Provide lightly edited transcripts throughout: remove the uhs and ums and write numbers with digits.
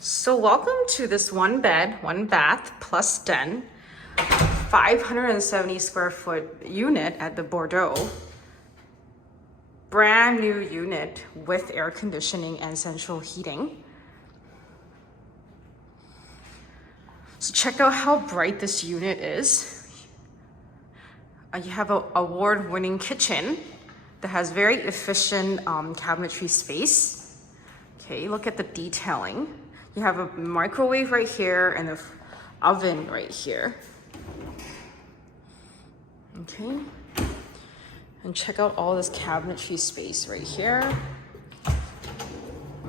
So welcome to this one bed, one bath plus den, 570 square foot unit at the Bordeaux. Brand new unit with air conditioning and central heating. So check out how bright this unit is. You have an award-winning kitchen that has very efficient cabinetry space. Okay, look at the detailing. You have a microwave right here and an oven right here. Okay, and check out all this cabinetry space right here.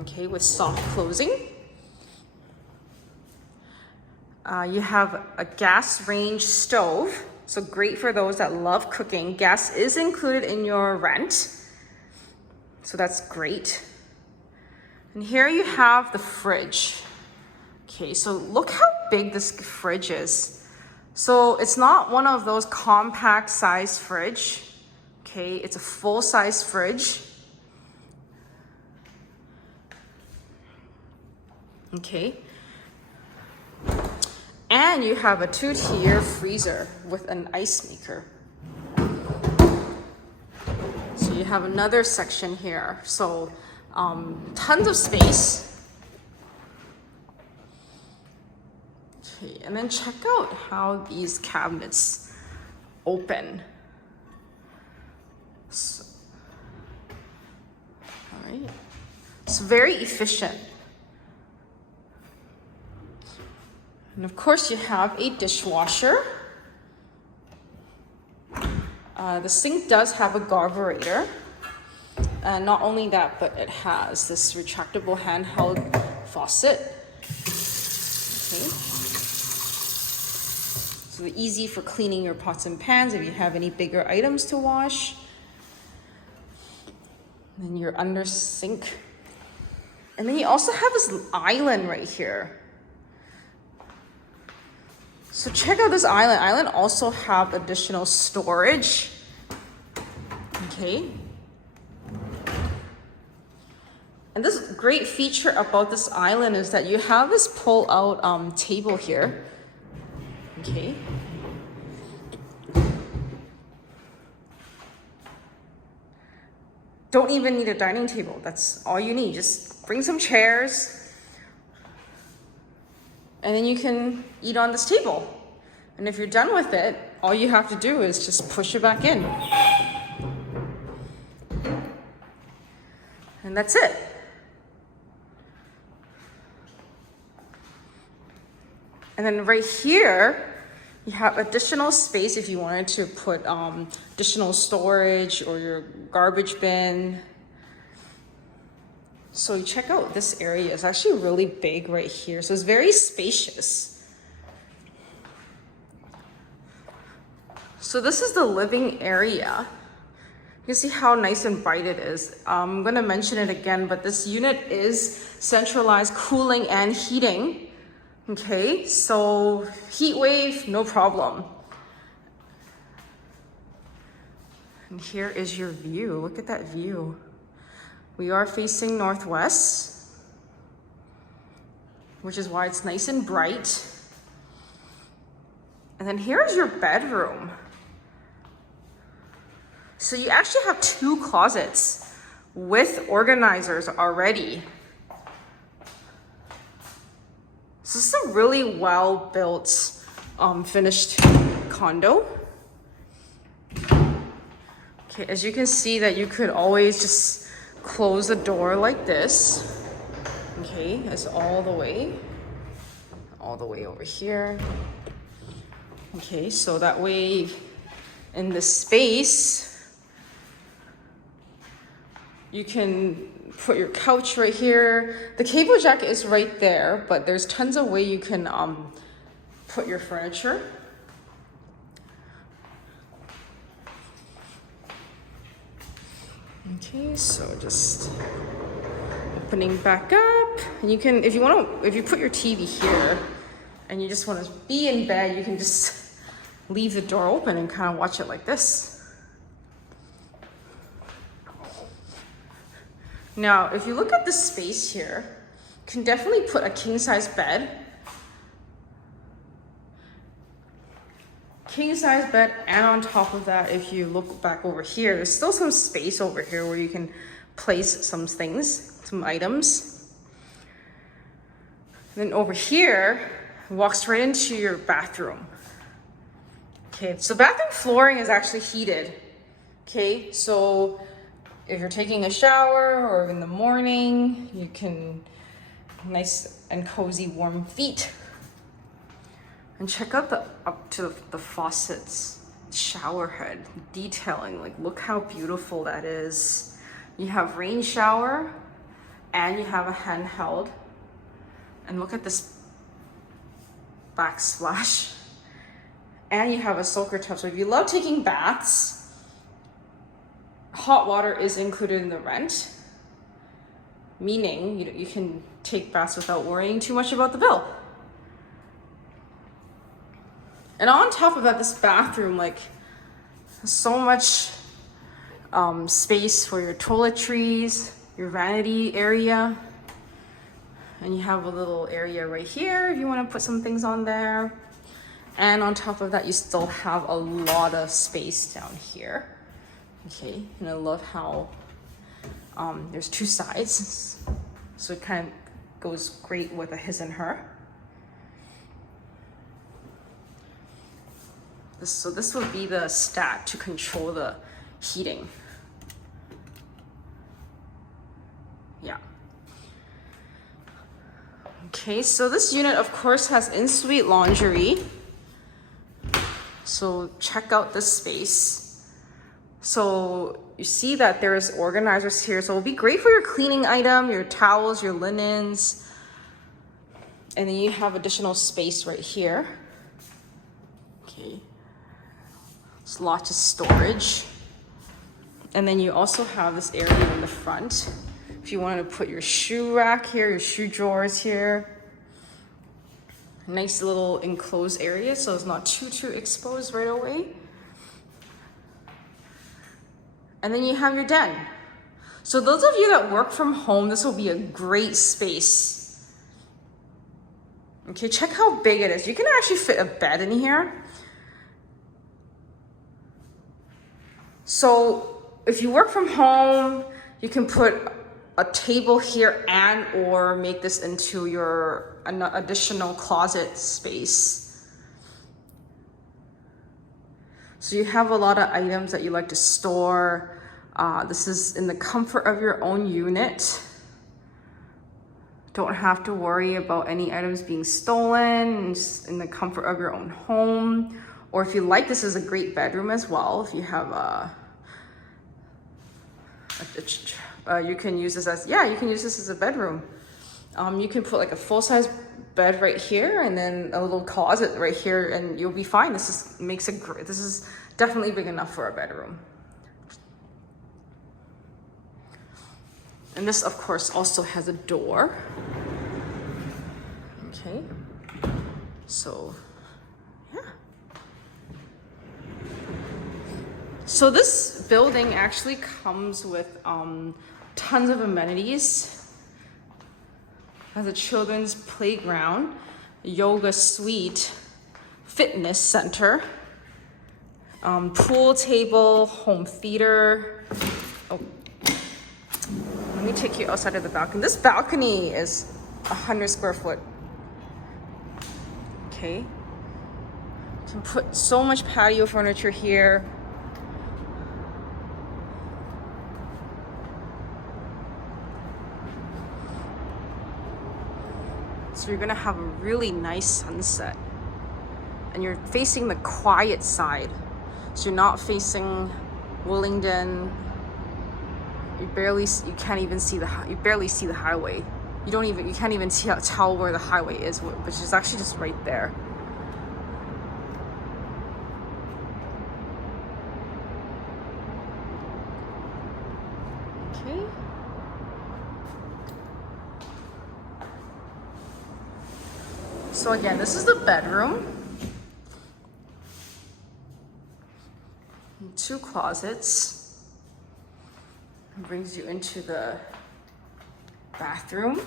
Okay, with soft closing. You have a gas range stove, so great for those that love cooking. Gas is included in your rent, so that's great. And here you have the fridge. Okay, so look how big this fridge is. So it's not one of those compact size fridge. Okay, it's a full size fridge. Okay. And you have a 2-tier freezer with an ice maker. So you have another section here. So tons of space. Okay, and then check out how these cabinets open. So, all right, it's very efficient. And of course you have a dishwasher. The sink does have a carburetor. And not only that, but it has this retractable handheld faucet. Okay. So easy for cleaning your pots and pans if you have any bigger items to wash. And then your under sink. And then you also have this island right here. So check out this island. Island also have additional storage. Okay. And this great feature about this island is that you have this pull-out table here. Okay. Don't even need a dining table. That's all you need. Just bring some chairs. And then you can eat on this table. And if you're done with it, all you have to do is just push it back in. And that's it. And then right here, you have additional space if you wanted to put additional storage or your garbage bin. So you check out this area. It's actually really big right here. So it's very spacious. So this is the living area. You can see how nice and bright it is. I'm gonna mention it again, but this unit is centralized cooling and heating. Okay, so heat wave, no problem. And here is your view. Look at that view. We are facing northwest, which is why it's nice and bright. And then here's your bedroom. So you actually have 2 closets with organizers already. So this is a really well-built, finished condo. Okay, as you can see that you could always just close the door like this. Okay, that's all the way over here. Okay, so that way in the space, you can put your couch right here. The cable jack is right there, but there's tons of way you can put your furniture. Okay, so just opening back up. And you can, if you put your TV here and you just want to be in bed, you can just leave the door open and kind of watch it like this. Now, if you look at the space here, can definitely put a king size bed. King size bed, and on top of that, if you look back over here, there's still some space over here where you can place some things, some items. And then over here, walks right into your bathroom. Okay, so bathroom flooring is actually heated. Okay, so if you're taking a shower or in the morning, you can nice and cozy warm feet. And check out the up to the faucets, shower head detailing. Like, look how beautiful that is. You have rain shower and you have a handheld. And look at this backsplash. And you have a soaker tub. So if you love taking baths, hot water is included in the rent, meaning you can take baths without worrying too much about the bill. And on top of that, this bathroom, like, so much space for your toiletries, your vanity area. And you have a little area right here if you want to put some things on there. And on top of that, you still have a lot of space down here. Okay, and I love how there's two sides. So it kind of goes great with a his and her. So this would be the stat to control the heating. Yeah. Okay, so this unit, of course, has in-suite laundry. So check out this space. So you see that there's organizers here. So it'll be great for your cleaning item, your towels, your linens. And then you have additional space right here. Okay. It's lots of storage. And then you also have this area in the front. If you wanted to put your shoe rack here, your shoe drawers here. Nice little enclosed area, so it's not too exposed right away. And then you have your den. So those of you that work from home, this will be a great space. Okay, check how big it is. You can actually fit a bed in here. So if you work from home, you can put a table here and or make this into your additional closet space. So you have a lot of items that you like to store. This is in the comfort of your own unit. Don't have to worry about any items being stolen. Just in the comfort of your own home. Or if you like, this is a great bedroom as well. If you have you can use this as, you can use this as a bedroom. You can put like a full-size bed right here and then a little closet right here and you'll be fine. This is definitely big enough for a bedroom. And this, of course, also has a door. Okay. So, yeah. So this building actually comes with tons of amenities. Has a children's playground, yoga suite, fitness center, pool table, home theater. Oh, let me take you outside of the balcony. This balcony is 100 square foot. Okay. You can put so much patio furniture here. So you're gonna have a really nice sunset. And you're facing the quiet side. So you're not facing Willingdon. You barely see the highway. You can't even tell where the highway is, which is actually just right there. Okay. So again, this is the bedroom. 2 closets. It brings you into the bathroom.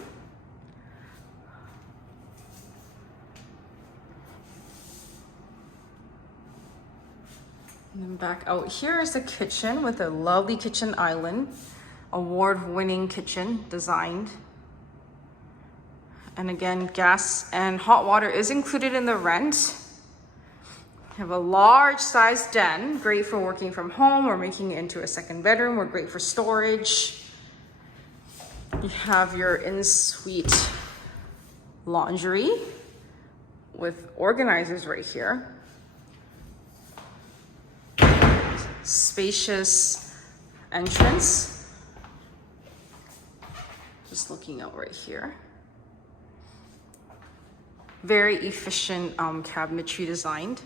And then back out here is the kitchen with a lovely kitchen island. Award-winning kitchen designed. And again, gas and hot water is included in the rent. You have a large sized den, great for working from home or making it into a second bedroom, or great for storage. You have your in-suite laundry with organizers right here. Spacious entrance. Just looking out right here. Very efficient cabinetry designed.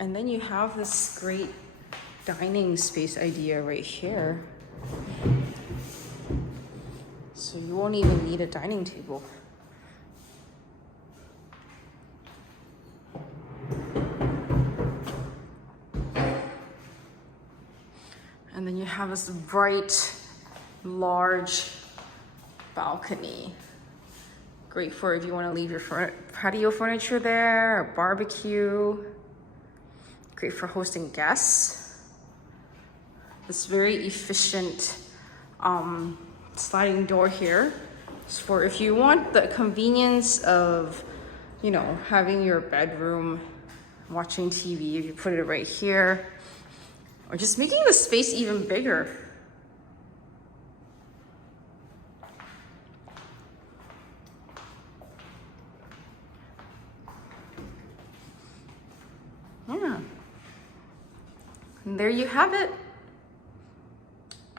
And then you have this great dining space idea right here. So you won't even need a dining table. And then you have this bright, large balcony. Great for if you want to leave your patio furniture there, or barbecue. Great for hosting guests. This very efficient sliding door here is for if you want the convenience of, you know, having your bedroom, watching TV, if you put it right here, or just making the space even bigger. Yeah. And there you have it.